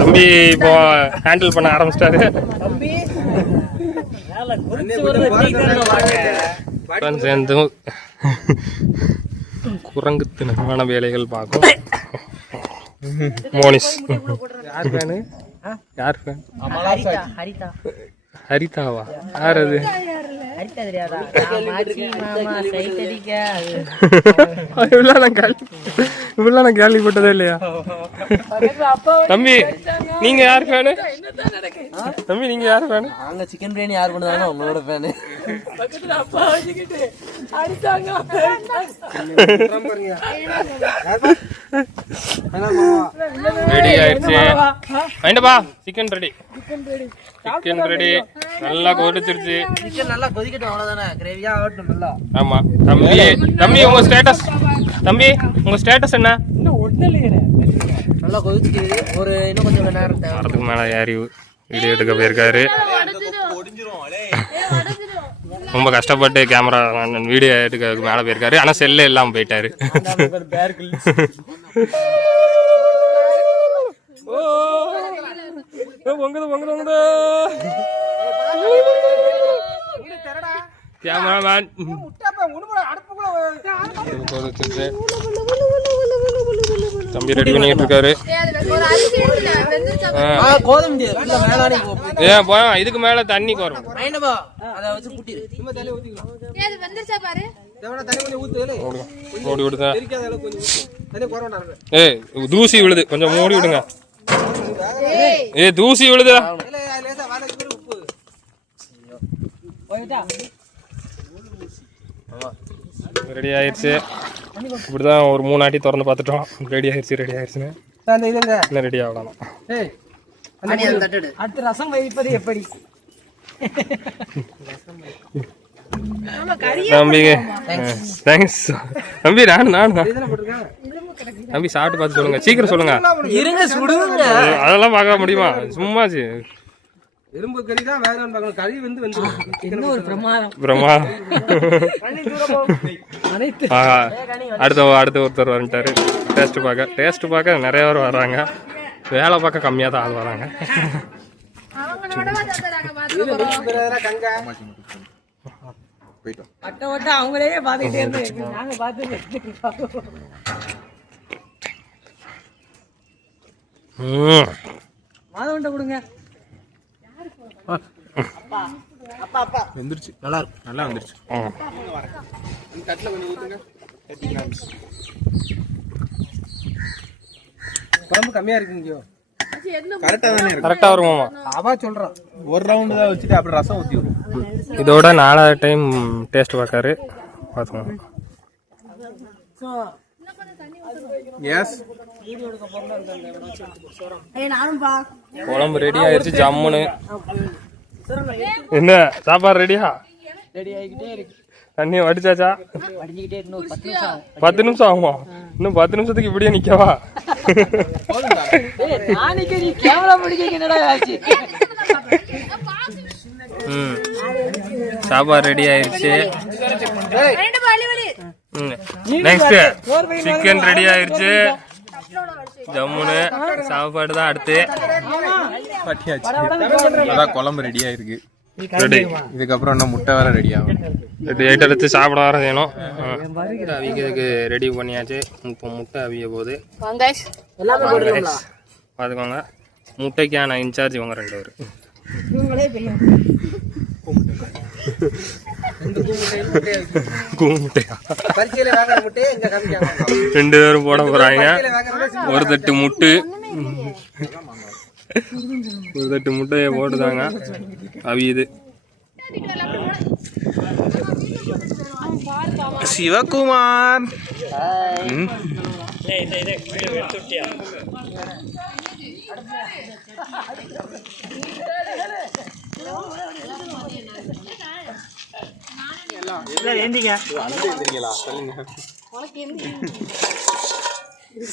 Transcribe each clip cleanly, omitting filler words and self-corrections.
தம்பி இப்போ ஹேண்டில் பண்ண ஆரம்பிச்சிட்டாரு. சேர்ந்து குரங்குத்தனமான வேலைகள் பார்க்கும். மோனிஸ் யார் ஃபேன்? ஹரிதாவா? யார் அது? இவ்வளவு நான் கேள்விப்பட்டதே இல்லையா? தம்பி நீங்க யார் ஃபேனு? தம்பி நீங்க யார் ஃபேனு? சிக்கன் பிரியாணி யார் பண்ணுவாங்க உங்களோட ஃபேனு. ரெடி ஆயிடுச்சு. வேண்டப்பா சிக்கன் ரெடி. Chicken ready. நல்லா கொதிச்சிருச்சு. சிக்கன் நல்லா கொதிக்கட்டும் அவ்வளவுதானே. கிரேவியா ஆகட்டும் நல்லா. ஆமா தம்பி. தம்பி உங்க ஸ்டேட்டஸ். தம்பி உங்க ஸ்டேட்டஸ் என்ன? நல்லா கொதிச்சிருக்குது. ஒரு இன்னும் கொஞ்சம் நேரம் தேவை. அதுக்கு மேல யாரி வீடியோ எடுக்க போயிருக்காரு. ரொம்ப கஷ்டப்பட்டு கேமரா வீடியோ எடுக்க மேல போயிருக்காரு. ஆனா செல்ல எல்லாம் போயிட்டாரு. கேமராமேன் தம்பி ரெடி பண்ணிட்டு இருக்காரு. இதுக்கு மேல தண்ணி வரும். மூடி விடுங்க. தூசி விழுது, கொஞ்சம் மூடி விடுங்க. தூசி விழுதா? ரெடி ஆயிடுச்சு. இப்படிதான் ஒரு 3 ஆட்டி திறந்து பார்த்துட்டோம். ரெடி ஆயிடுச்சு. ரெடி ஆயிடுச்சுன்னு இன்னும் ரெடி ஆகலாம். அடுத்து ரசம் வைப்பது எப்படி? தம்பி தேங்க்ஸ் தம்பி. நான் தம்பி சாப்பிட்டு பார்த்து சொல்லுங்க. சீக்கிரம் சொல்லுங்க. அதெல்லாம் பார்க்க முடியுமா? சும்மாச்சு எறும்பு கறி தான் வேகணும் பார்க்கணும். கறி வந்து இன்னும் ஒரு பிரமாதம். அடுத்த ஒருத்தர் வந்துட்டாரு. டேஸ்ட் பார்க்க நிறைய பேர் வர்றாங்க. வேலை பார்க்க கம்மியாக தான் ஆள் வராங்க. அவங்களே பார்த்துக்கிட்டே இருந்து நாங்க பார்த்து மாதவன்ட்ட கொடுங்க. வெந்துருச்சு. நல்லா இருக்கு. நல்லா வந்துருச்சு. குழம்பு கம்மியா இருக்குங்க. கரெக்டா வருமாமா? அவா சொல்றான். ஒரு ரவுண்டு தான் வச்சுட்டு அப்புறம் ரசம் ஊற்றி வரும். இதோட 4வது டைம் டேஸ்ட் பார்க்காரு. பார்த்துக்கோங்க. குழம்பு ரெடி ஆயிடுச்சு. ஜம்முன்னு. என்ன சாப்பாடு ரெடியா? ரெடி ஆகிக்கிட்டே இருக்கு. தண்ணியை வடிச்சாச்சா? 10 நிமிஷம் ஆகுமா? இன்னும் 10 நிமிஷத்துக்கு இப்படியே நிக்கவா? சாப்பாடு ரெடி ஆயிடுச்சு. நெக்ஸ்ட் சிக்கன் ரெடி ஆயிடுச்சு. ஜம்முன்னு சாப்பாடு தான் அடுத்து. அதான் குழம்பு ரெடி ஆயிருக்கு. இதுக்கப்புறம் என்ன முட்டை வேற ரெடி ஆகும். எடுத்து சாப்பிட வர செய்யணும். அவிக்கிறதுக்கு ரெடி பண்ணியாச்சு. இப்போ முட்டை அவிய போகுது. பார்த்துக்கோங்க. முட்டைக்கான இன்சார்ஜ் இவங்க 2 பேர். முட்டையா? 2 பேரும் போட போறாங்க. ஒரு தட்டு முட்டையை போட்டுதாங்க அவியுது. சிவகுமார்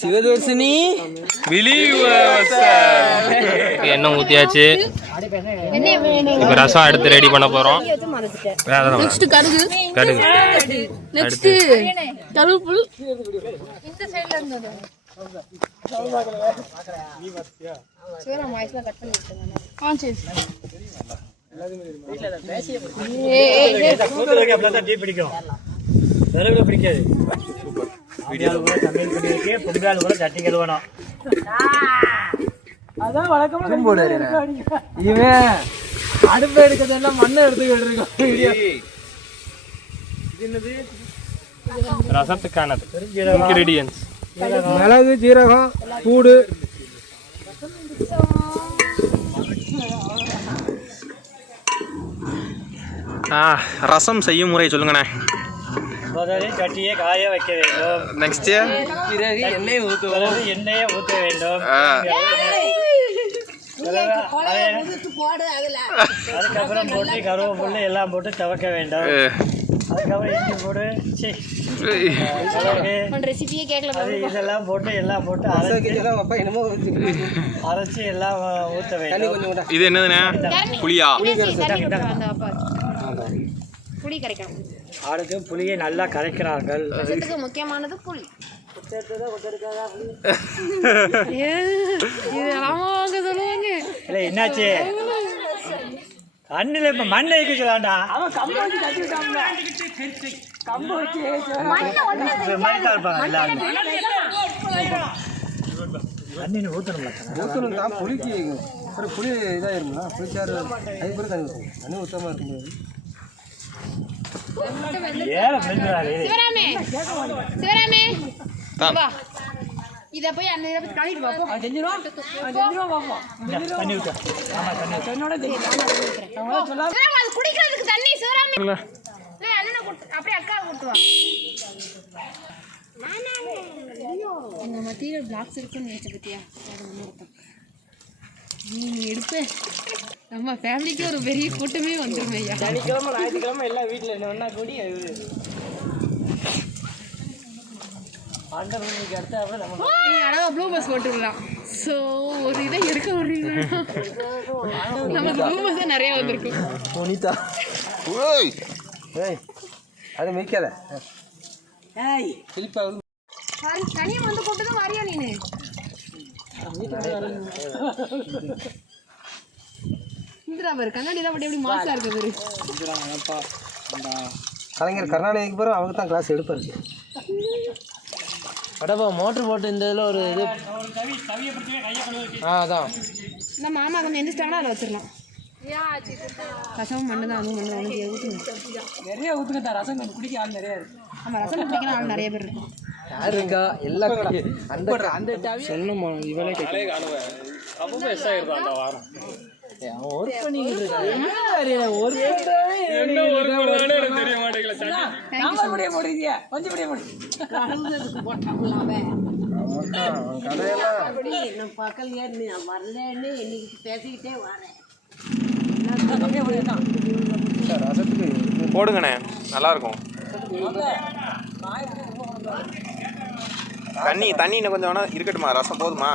சிவதர்ஷினி எண்ணெய் ஊத்தியாச்சு. இப்ப ரசம் எடுத்து ரெடி பண்ண போறோம். சிவராம் வாய்ஸ்ல கட் பண்ணி விட்டுருங்க. சரி டீ பிடிக்கும், விறகுல பிடிக்காது. சமையல் பண்ணிருக்கு, பொங்கல் கூட சட்டி கழுவணும். அதான் வழக்கமா இவன் அடுப்பு எடுக்கிறதெல்லாம் மண்ணை எடுத்துக்கிட்டு இருக்கோம். ரசத்துக்கானது இன்கிரீடியன்ஸ் மிளகு, ஜீரகம், பூடு. ரசம் செய்யும் முறை சொல்லுங்கண்ணே. முதலில் சட்டியை காய வைக்க வேண்டும். நெக்ஸ்ட் எண்ணெயை ஊற்ற வேண்டும். அதுக்கப்புறம் போட்டு கருவேப்பிலை எல்லாம் போட்டு துவைக்க வேண்டும். அதுக்கப்புறம் இஞ்சி போட்டு ரெசிபியே கேட்கல. இதெல்லாம் போட்டு எல்லாம் போட்டு அரைச்சி எல்லாம் ஊற்ற வேண்டும். இது என்னதுண்ணே? புளியா? புளி கரைக்கணும். அடுத்து புளியை நல்லா கரைக்கிறார்கள். முக்கியமானது புளி. இல்லை என்னாச்சு? கண்ணில் இப்போ மண்ணை வைக்க சொல்லாண்டா. மண்ணில் இருப்பாங்க எல்லாரும். தண்ணி ஊற்றணும் தான் புளிக்கு அப்புறம் புளி இதாகிருங்களா? புளிச்சாறு அது கூட தண்ணி ஊற்றணும். தண்ணி ஊற்றமாக இருக்க முடியாது. சிவராமே சிவராமே வா, இத போய் அந்த இத போய் கழிட்டு வா. போ செஞ்சிரோம் பாப்போம். தண்ணி ஊத்து. ஆமா தண்ணி ஊத்து. என்னோட சிவராமே அது குடிக்கிறதுக்கு தண்ணி. சிவராமே இல்ல அண்ணனை அப்படியே அக்கா கூட்டு வா. நம்ம மத்தியில பிளாக்ஸ் இருக்குன்னு நினைச்ச பத்தியா? அது ஒண்ணு நீ எடுப்ப நம்ம ஃபேமிலிக்கு ஒரு பெரிய கூட்டமே வந்துடும் ஐயா. சனிக்கிழமை ஞாயிற்றுக்கிழமை எல்லாம் வீட்டில் ஒன்றா கூடி ஆண்டவனுக்கு அடுத்த அழகா ப்ளூ பஸ் போட்டுடலாம். ஸோ ஒரு இதை எடுக்க விடுறீங்களா? நமக்கு ப்ளூ பஸ் தான் நிறைய வந்திருக்கும். புனிதா அது மிக்காத சிலிப்பாக தனியாக வந்து போட்டுதான் வரையா நீனு? இந்திரா பாரு கண்ணாடி தான் எப்படி மாசா இருக்கு பாரு. கலைஞர் கருணாநிதிக்கு பிறகு அவங்க தான் கிளாஸ் எடுப்பாரு. அடப்பா மோட்ரு போட்டு இந்த இதில் ஒரு இது அதான் இந்த மாமா கொஞ்சம் எந்திரிச்சிட்டாங்கன்னா அதை வச்சிடலாம். ரசம் மண்ணு தான், அதுவும் மண்ணு வந்து ஊற்றுங்க. நிறைய ஊற்றுங்க. ரசம் கொஞ்சம் குடிக்க ஆள் நிறையா இருக்கு. ஆமாம் ரசம் குடிக்கிற ஆள் நிறைய பேர் இருக்கும். யாருங்கா எல்லாம் அந்த சொல்லணுமா இவளே ஒர்க் பண்ணிக்கிட்டு போடுங்கண்ணே, நல்லா இருக்கும். தண்ணி இன்னும் கொஞ்சம் வேணா இருக்கட்டுமா? ரசம் போதுமா?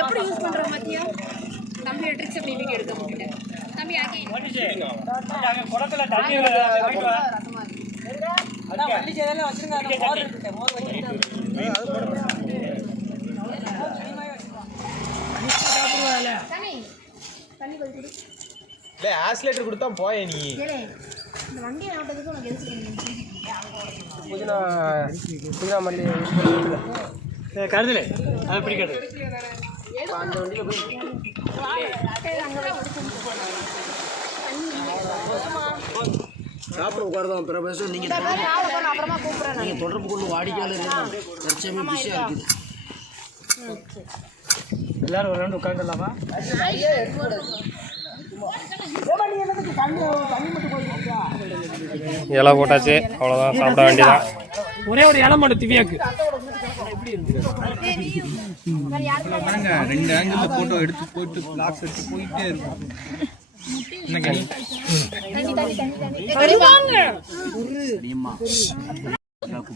எப்படி யூஸ் பண்றோம் மத்தியா? தம்பி ட்ரிக்ஸ் எப்படி வீடியோ எடுக்க முடியல. தம்பி ஆகி குடத்துல தண்ணி ஆக்சிலேட்டர் கொடுத்தா போய நீ. இந்த வண்டியை ஓட்டதுக்கு உனக்கு எதுக்கு புதினா மல்லி கருதுல அது பிடிக்காது. அந்த வண்டியில் போய் சாப்பிட உட்காருதான் பிரபேசம். நீங்கள் அப்புறமா கூப்பிடுறேன். நீங்கள் தொடர்பு கொண்டு வாடிக்கையாளர் தற்சமயம் பிஸியாக இருக்குது. எல்லாரும் ஒரு ரெண்டு உட்காந்துடலாமா? இலை போட்டாச்சு, அவ்வளோதான், சாப்பிட வேண்டியதான். ஒரே ஒரு இலை மட்டும் திவ்யாக்கு. 2 ஆங்கிள் போட்டோ எடுத்து போயிட்டு பிளாக்ஸ் எடுத்து போயிட்டே இருக்கும். என்ன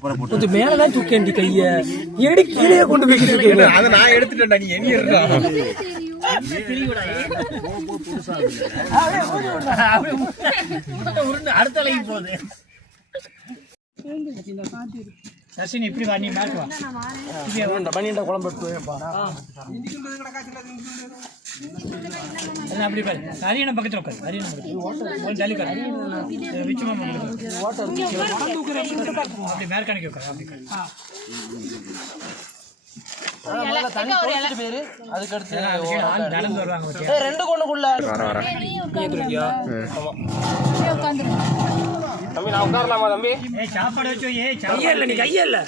கொஞ்சம் மேலதான் தூக்கி கைய எடி கீழே கொண்டு போய் அதை நான் எடுத்துட்டேன்டா நீ எண்ணிடுறா அடுத்த லைன் போகுது சசின் இப்படி வா நீ மேட் வா பண்ணிட்ட குழம்பு எடுத்து அப்படி பாரு ஹரியனை பக்கத்தில் உட்காரு ஹரியனை பக்கத்தில் ஜாலி உட்காரு விச்சுமா அப்படி மேற்கானிக்கு உட்காரு அப்படி நடந்து வருவாங்க தம்பி நான் உட்காரலாமா தம்பி? சாப்பாடு வச்சு கையே இல்ல நீ கையே இல்ல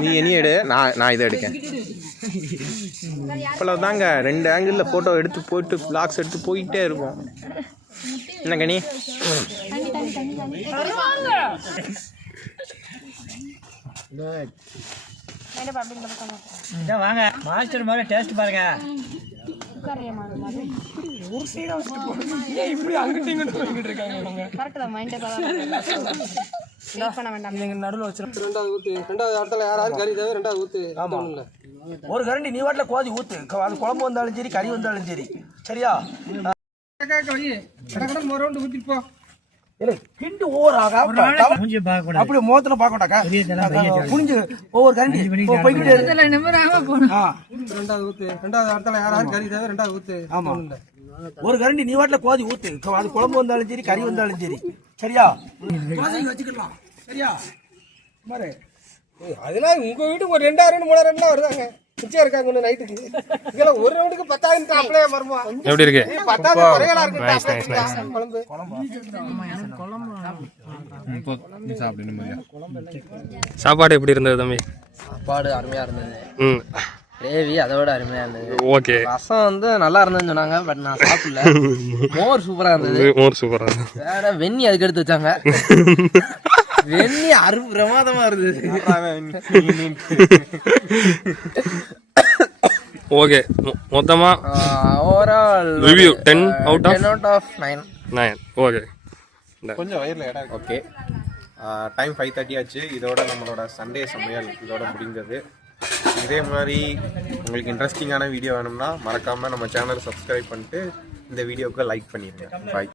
நீ இனி எடு நான் இதை எடுக்கேன் இப்போல்லாம் தாங்க 2 ஆங்கிளில் ஃபோட்டோ எடுத்து போயிட்டு பிளாக்ஸ் எடுத்து போயிட்டே இருக்கும் என்ன கனி வாங்க மாஸ்டர் மாதிரி டேஸ்ட் பாருங்க இப்படி அங்கிட்டு இங்கிட்டு போய்கிட்டு இருக்காங்க நடுவில் வச்சு ரெண்டாவது ஊத்து ரெண்டாவது இடத்துல யாராவது கறி தேவை ரெண்டாவது ஊத்து ஆமா இல்லை ஒரு கரண்டி நீ வாட்டில் கோதி ஊத்து அது குழம்பு வந்தாலும் சரி கறி வந்தாலும் சரி சரியா ஊத்திப்போ கிண்டு ஓவர் ஆகா அப்படி மோத்துல பாக்கட்டாக்கா புரிஞ்சு ஒவ்வொரு கரண்டி ரெண்டாவது ஊத்து ரெண்டாவது இடத்துல யாராவது கறி தேவை ரெண்டாவது ஊத்து ஆமா ஒரு கரண்டி நீ வாட்டில கோதி ஊத்து அது குழம்பு வந்தாலும் சரி கறி வந்தாலும் சரி சரியா வச்சுக்கலாம் சரியா பாரு அதெல்லாம் உங்க வீட்டுக்கு ஒரு 2000 3000 வருதாங்க மிச்சம் இருக்காங்க இன்னும் நைட்டுக்கு இதெல்லாம் ஒரு ரவுண்டுக்கு 10,000 அப்ளை வருமா எப்படி இருக்கு? 10,000 குறைகளா இருக்கு குழம்பு சாப்பாடு எப்படி இருந்தது தம்பி? சாப்பாடு அருமையா இருந்தது கிரேவி அதோட அருமையா இருந்தது ஓகே. ரசம் வந்து நல்லா இருந்ததுன்னு சொன்னாங்க பட் நான் சாப்பிடல மோர் சூப்பரா இருந்தது மோர் சூப்பரா வேற வெண்ணி அதுக்கு எடுத்து வச்சாங்க வெண்ணி பிரமாதமா இருந்தது ஓகே. மொத்தமா overall review 10 out of 9 okay. கொஞ்சம் வயிறில் இடம் ஓகே. டைம் 5:30 ஆச்சு. இதோட நம்மளோட சண்டே சமையல் இதோட முடிஞ்சது. இதே மாதிரி உங்களுக்கு இன்ட்ரெஸ்டிங்கான வீடியோ வேணும்னா மறக்காமல் நம்ம சேனலை சப்ஸ்கிரைப் பண்ணிட்டு இந்த வீடியோவுக்கு லைக் பண்ணிடுங்க. பாய்.